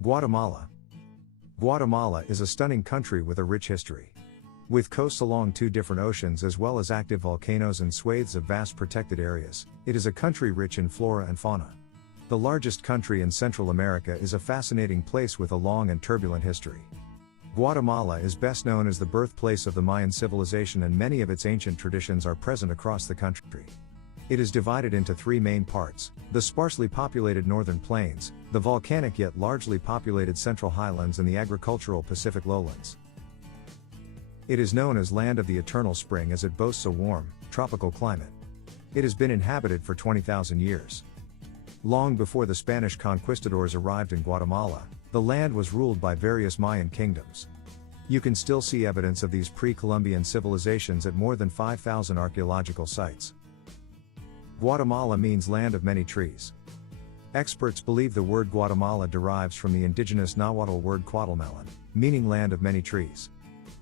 Guatemala. Guatemala is a stunning country with a rich history. With coasts along two different oceans as well as active volcanoes and swathes of vast protected areas, it is a country rich in flora and fauna. The largest country in Central America is a fascinating place with a long and turbulent history. Guatemala is best known as the birthplace of the Mayan civilization, and many of its ancient traditions are present across the country. It is divided into three main parts: the sparsely populated northern plains, the volcanic yet largely populated central highlands, and the agricultural Pacific lowlands. It is known as Land of the Eternal Spring as it boasts a warm, tropical climate. It has been inhabited for 20,000 years. Long before the Spanish conquistadors arrived in Guatemala, the land was ruled by various Mayan kingdoms. You can still see evidence of these pre-Columbian civilizations at more than 5,000 archaeological sites. Guatemala means land of many trees. Experts believe the word Guatemala derives from the indigenous Nahuatl word Cuauhtémoc, meaning land of many trees.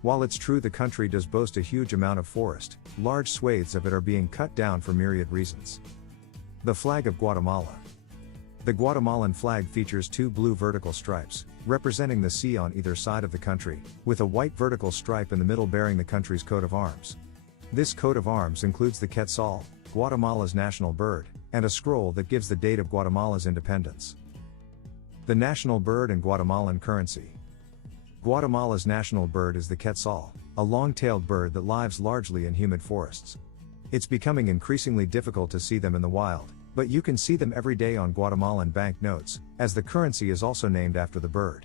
While it's true the country does boast a huge amount of forest, large swathes of it are being cut down for myriad reasons. The flag of Guatemala. The Guatemalan flag features two blue vertical stripes, representing the sea on either side of the country, with a white vertical stripe in the middle bearing the country's coat of arms. This coat of arms includes the quetzal, Guatemala's national bird, and a scroll that gives the date of Guatemala's independence. The national bird and Guatemalan currency. Guatemala's national bird is the quetzal, a long-tailed bird that lives largely in humid forests. It's becoming increasingly difficult to see them in the wild, but you can see them every day on Guatemalan banknotes, as the currency is also named after the bird.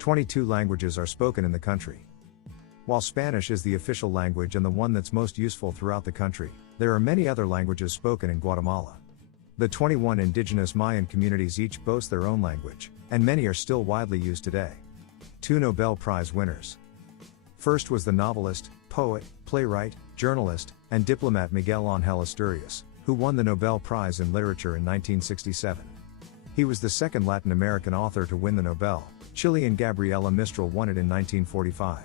22 languages are spoken in the country. While Spanish is the official language and the one that's most useful throughout the country, there are many other languages spoken in Guatemala. The 21 indigenous Mayan communities each boast their own language, and many are still widely used today. 2 Nobel Prize winners. First was the novelist, poet, playwright, journalist, and diplomat Miguel Ángel Asturias, who won the Nobel Prize in Literature in 1967. He was the second Latin American author to win the Nobel. Chilean Gabriela Mistral won it in 1945.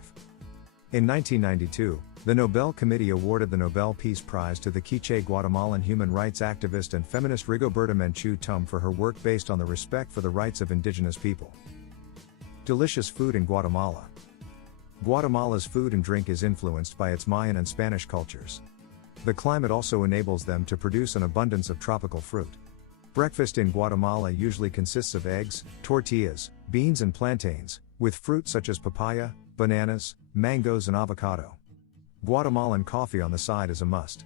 In 1992, the Nobel Committee awarded the Nobel Peace Prize to the Quiché Guatemalan human rights activist and feminist Rigoberta Menchú Tum for her work based on the respect for the rights of indigenous people. Delicious food in Guatemala. Guatemala's food and drink is influenced by its Mayan and Spanish cultures. The climate also enables them to produce an abundance of tropical fruit. Breakfast in Guatemala usually consists of eggs, tortillas, beans and plantains, with fruit such as papaya, bananas, mangoes and avocado. Guatemalan coffee on the side is a must.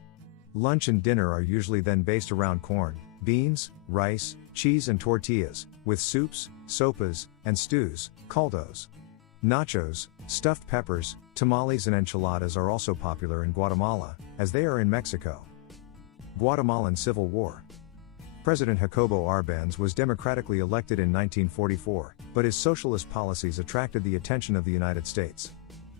Lunch and dinner are usually then based around corn, beans, rice, cheese and tortillas, with soups, sopas, and stews, caldos. Nachos, stuffed peppers, tamales and enchiladas are also popular in Guatemala, as they are in Mexico. Guatemalan Civil War. President Jacobo Arbenz was democratically elected in 1944, but his socialist policies attracted the attention of the United States.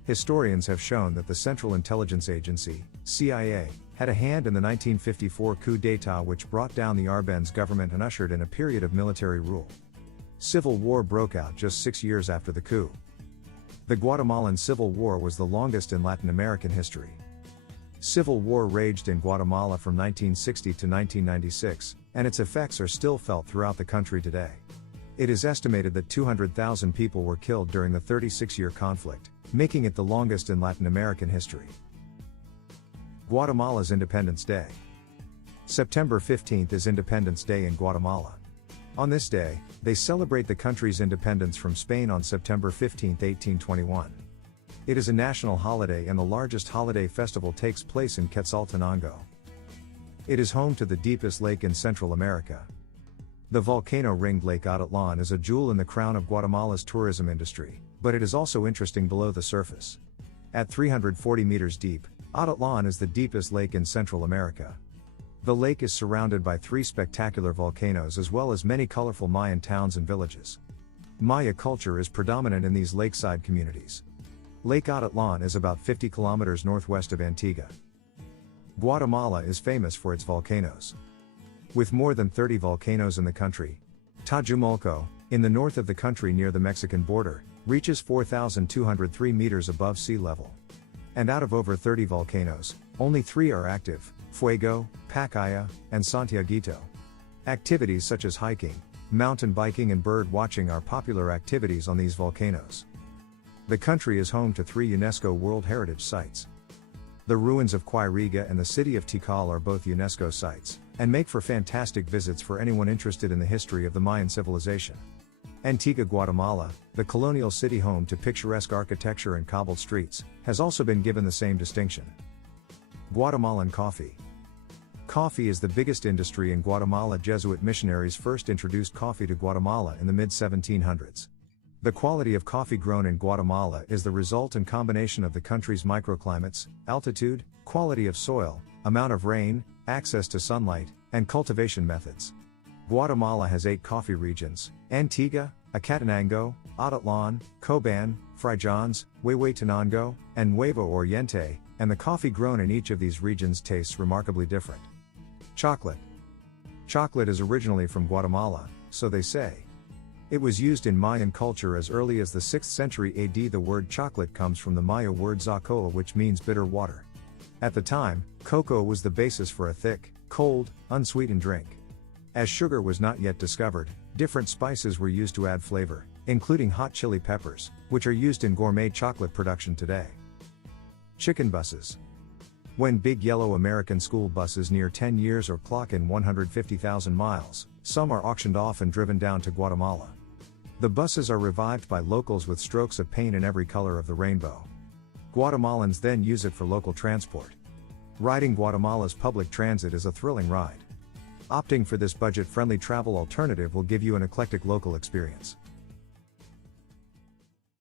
Historians have shown that the Central Intelligence Agency, CIA, had a hand in the 1954 coup d'état which brought down the Arbenz government and ushered in a period of military rule. Civil war broke out just 6 years after the coup. The Guatemalan Civil War was the longest in Latin American history. Civil war raged in Guatemala from 1960 to 1996, and its effects are still felt throughout the country today. It is estimated that 200,000 people were killed during the 36-year conflict, making it the longest in Latin American history. Guatemala's Independence Day. September 15th is Independence Day in Guatemala. On this day, they celebrate the country's independence from Spain on September 15, 1821. It is a national holiday and the largest holiday festival takes place in Quetzaltenango. It is home to the deepest lake in Central America. The volcano-ringed Lake Atitlan is a jewel in the crown of Guatemala's tourism industry, but it is also interesting below the surface. At 340 meters deep, Atitlan is the deepest lake in Central America. The lake is surrounded by 3 spectacular volcanoes as well as many colorful Mayan towns and villages. Maya culture is predominant in these lakeside communities. Lake Atitlan is about 50 kilometers northwest of Antigua. Guatemala is famous for its volcanoes. With more than 30 volcanoes in the country, Tajumulco, in the north of the country near the Mexican border, reaches 4,203 meters above sea level. And out of over 30 volcanoes, only 3 are active: Fuego, Pacaya, and Santiaguito. Activities such as hiking, mountain biking and bird watching are popular activities on these volcanoes. The country is home to 3 UNESCO World Heritage Sites. The ruins of Quirigua and the city of Tikal are both UNESCO sites, and make for fantastic visits for anyone interested in the history of the Mayan civilization. Antigua, Guatemala, the colonial city home to picturesque architecture and cobbled streets, has also been given the same distinction. Guatemalan coffee. Coffee is the biggest industry in Guatemala. Jesuit missionaries first introduced coffee to Guatemala in the mid-1700s. The quality of coffee grown in Guatemala is the result and combination of the country's microclimates, altitude, quality of soil, amount of rain, access to sunlight, and cultivation methods. Guatemala has 8 coffee regions: Antigua, Acatenango, Atitlan, Coban, Fraijones, Huehuetenango, and Nuevo Oriente, and the coffee grown in each of these regions tastes remarkably different. Chocolate. Chocolate is originally from Guatemala, so they say. It was used in Mayan culture as early as the 6th century AD. The word chocolate comes from the Maya word zacoa, which means bitter water. At the time, cocoa was the basis for a thick, cold, unsweetened drink. As sugar was not yet discovered, different spices were used to add flavor, including hot chili peppers, which are used in gourmet chocolate production today. Chicken buses. When big yellow American school buses near 10 years or clock in 150,000 miles, some are auctioned off and driven down to Guatemala. The buses are revived by locals with strokes of paint in every color of the rainbow. Guatemalans then use it for local transport. Riding Guatemala's public transit is a thrilling ride. Opting for this budget-friendly travel alternative will give you an eclectic local experience.